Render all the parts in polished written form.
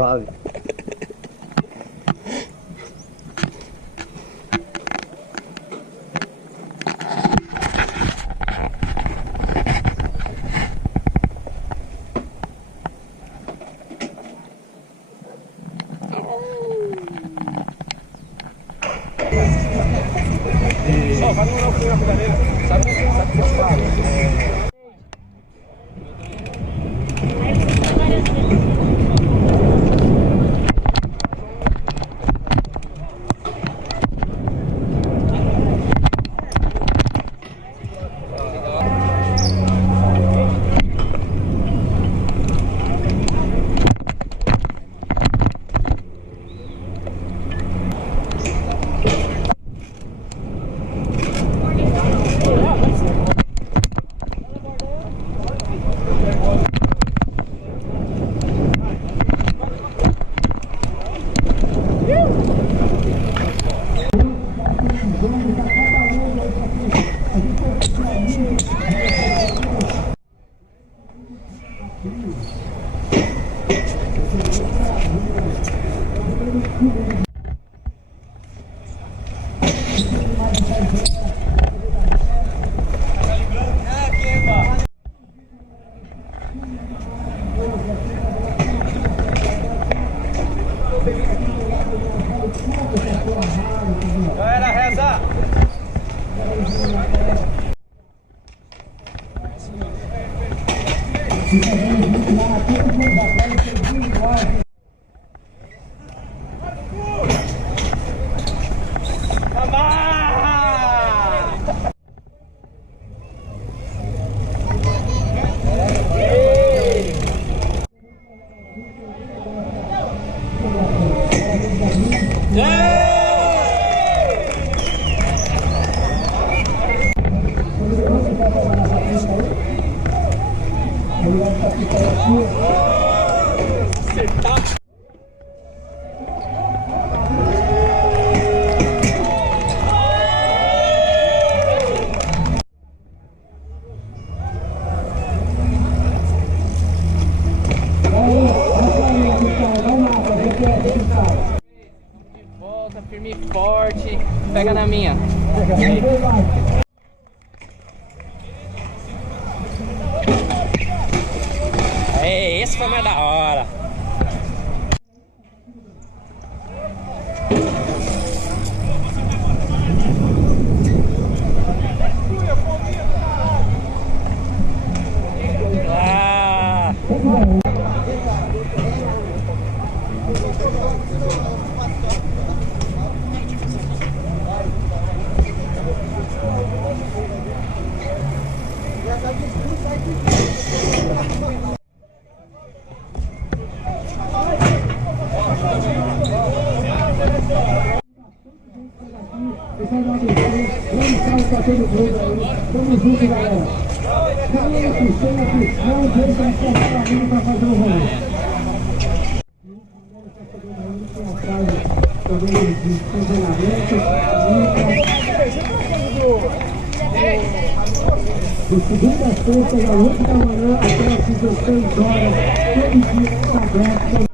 Suave. Vai demorar um pouquinho na pedaleira. Sabe o que eu falo? Galera, reza! Volta firme e forte, pega na minha. É, esse foi mais da hora. Ah. Vamos junto, galera. Galera que chega aqui, não deixa de cortar a mão para fazer o rolê. Também de treinamento, de segunda a sexta, da 8 da manhã até as 16 horas, todo dia está aberto.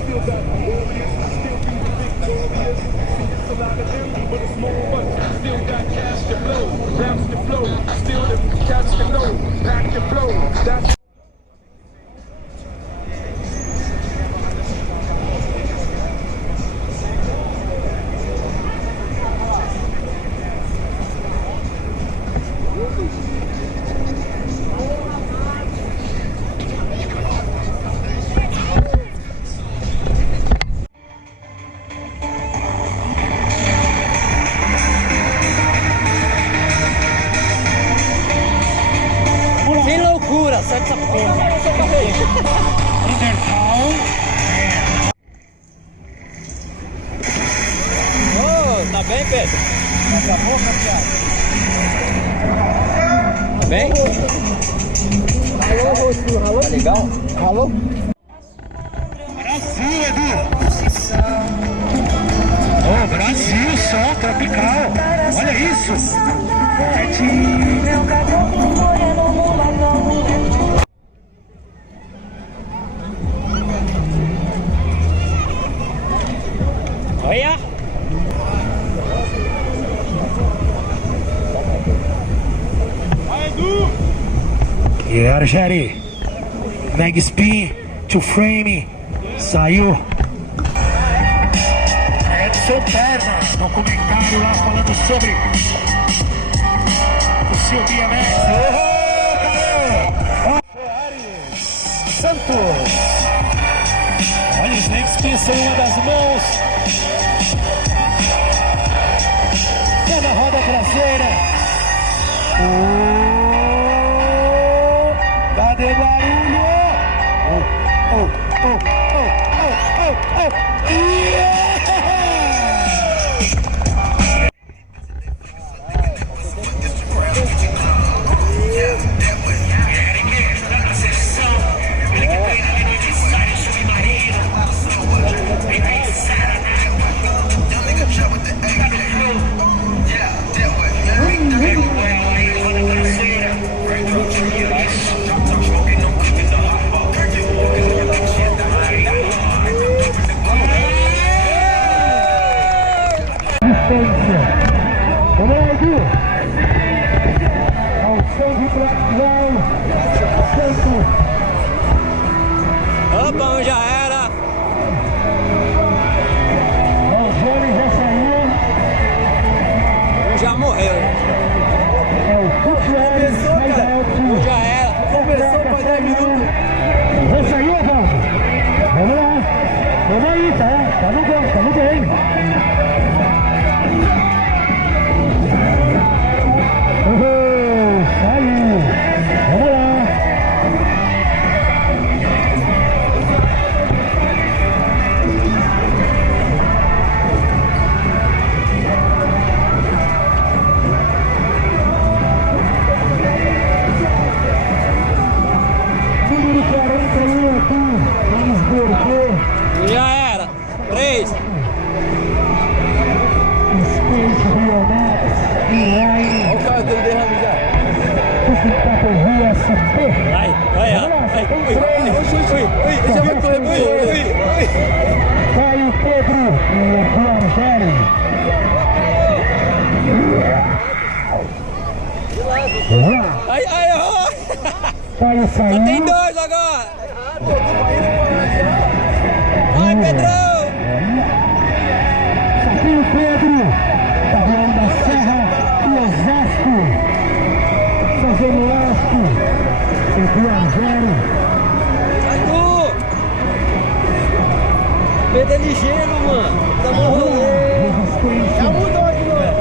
Still got the warriors, still be victorious. It's a lot of them. Sai dessa porra. Ô, tá bem, Pedro? Acabou, campeão? Tá bem? Alô, Rosto, alô? Tá legal? Alô? Brasil, Edu! Ô, Brasil, som tropical! Olha isso! Meu caboclo moreno no ladrão. Olha! Vai, Edu! Yeah, Jerry! Mag spin, to frame, saiu! Edson Perna, no comentário lá falando sobre o seu BMX. Centro! Olha o Snake Spin em uma das mãos. É na roda traseira. Cadê barulho? Yeah! Vamos lá, Edu! Ao som de flatland, Centro! Opa, já era! O José já saiu. Já morreu. É o flatland mais alto. Já era. Começou faz 10 minutos. Já saiu, Valdo? Vamos lá! Vamos aí, tá? Tá no banco, tá no bem. Saiu! Vamos lá! Número 41 aqui, vamos ver. Já era. 3. Space BMX, inline. Olha o carro dele derrame já. Vai, vai, ui, já vai correr, ui. Vai o Pedro e o Argério. Vamos lá. Ai, ó. Vai o Só tem Saí. 2 agora. Vai, Pedrão. Aqui o Pedro. Tá voando da Serra e Osasco. Fazendo laço. Edu Argério. Vai, tu. Pedro é ligeiro, mano. Tá bom rolê. Já mudou de novo.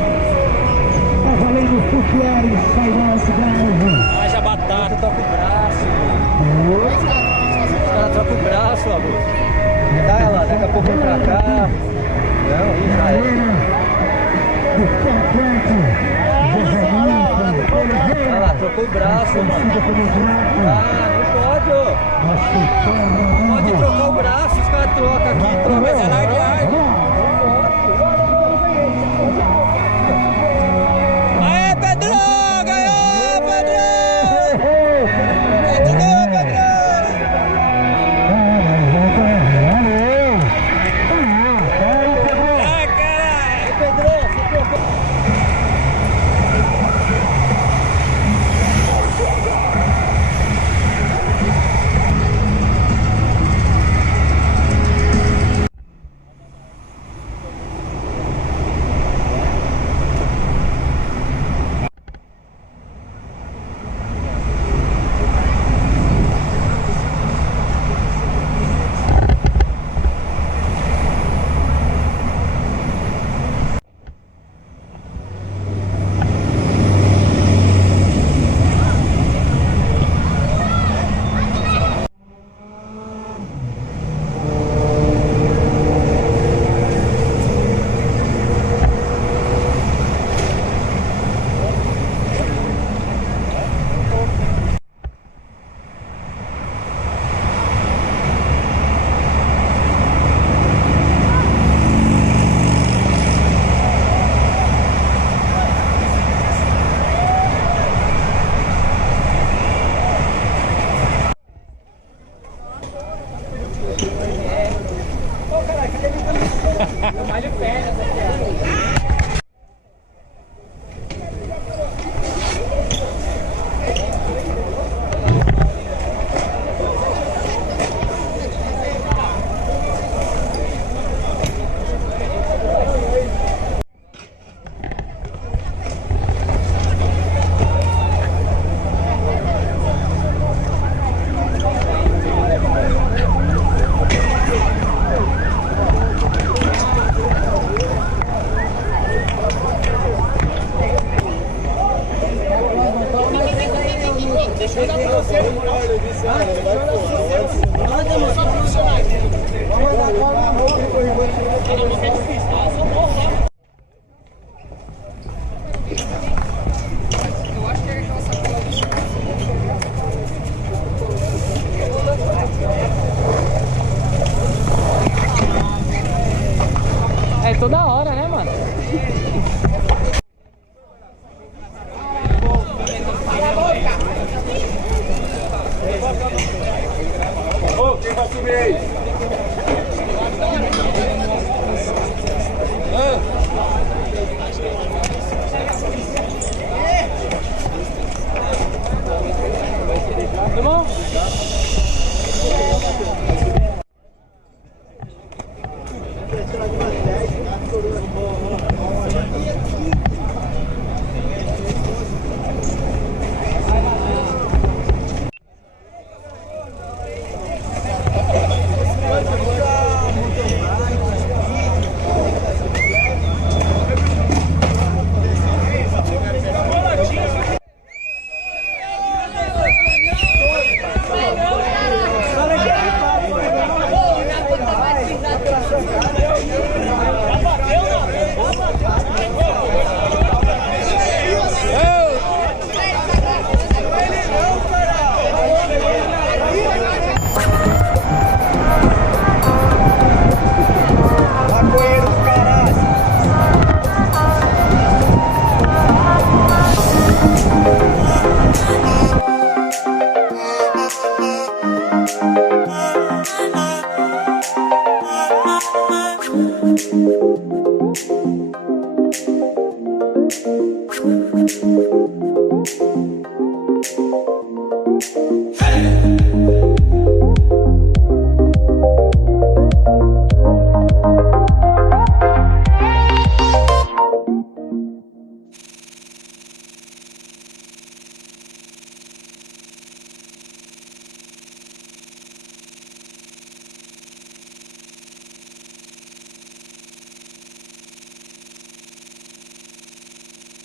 Tá valendo o Fufiari. Sai lá esse grave. Haja batata, toca o braço. Os caras trocam o braço, amor. Tá lá, daqui a pouco vem pra cá. Não, aí já é. Olha lá, trocou o braço, mano. Ah, não pode, ó. Não pode trocar o braço, os caras trocam aqui, trocam, mas é largue. Aê, Pedrão! Ganhou, Pedrão! Continua, Pedrão! Ah, caralho! Pedrão, É toda hora, né, mano? Ô, quem vai subir aí? Tá bom? Hey!